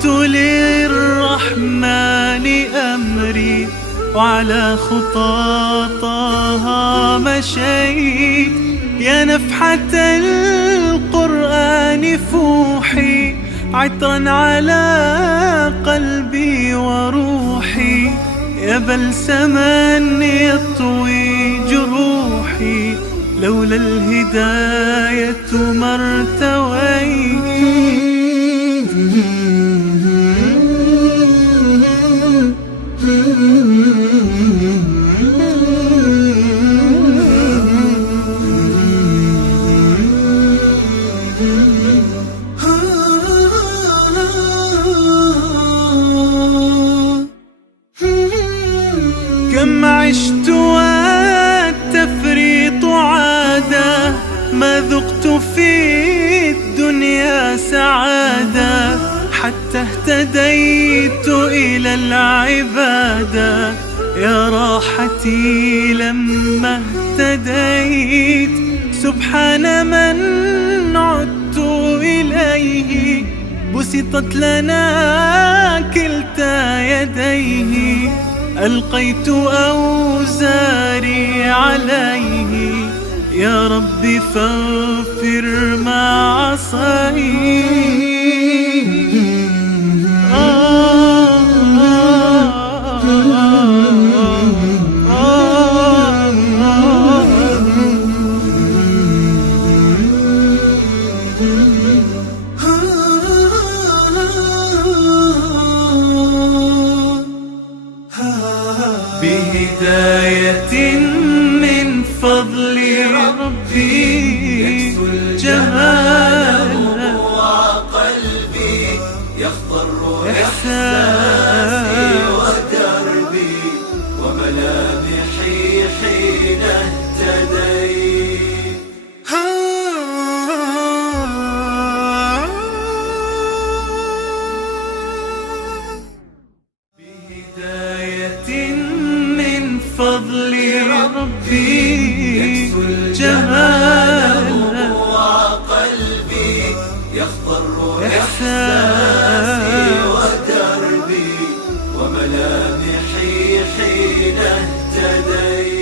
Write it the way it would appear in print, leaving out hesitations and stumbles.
فوضت للرحمن أمري وعلى خطى طه مشيت. يا نفحة القرآن فوحي عطرا على قلبي وروحي. يا بلسما يطوي جروحي لولا الهداية ما ارتويت. كم عشت والتفريط عادة، ما ذقت في الدنيا سعادة، حتى اهتديت إلى العبادة. يا راحتي لما اهتديت، سبحان من عدت إليه، بسطت لنا كلتا يديه. ألقيت أوزاري عليه، يا رب فاغفر ما عصيت. بهداية من فضل ربي جهاله وقلبي يخضر إحساسي ودربي وملامحي حين اهتديت. بهداية من فضل ربي جهاله وقلبي يخضر إحساسي ودربي وملامحي حين اهتديت.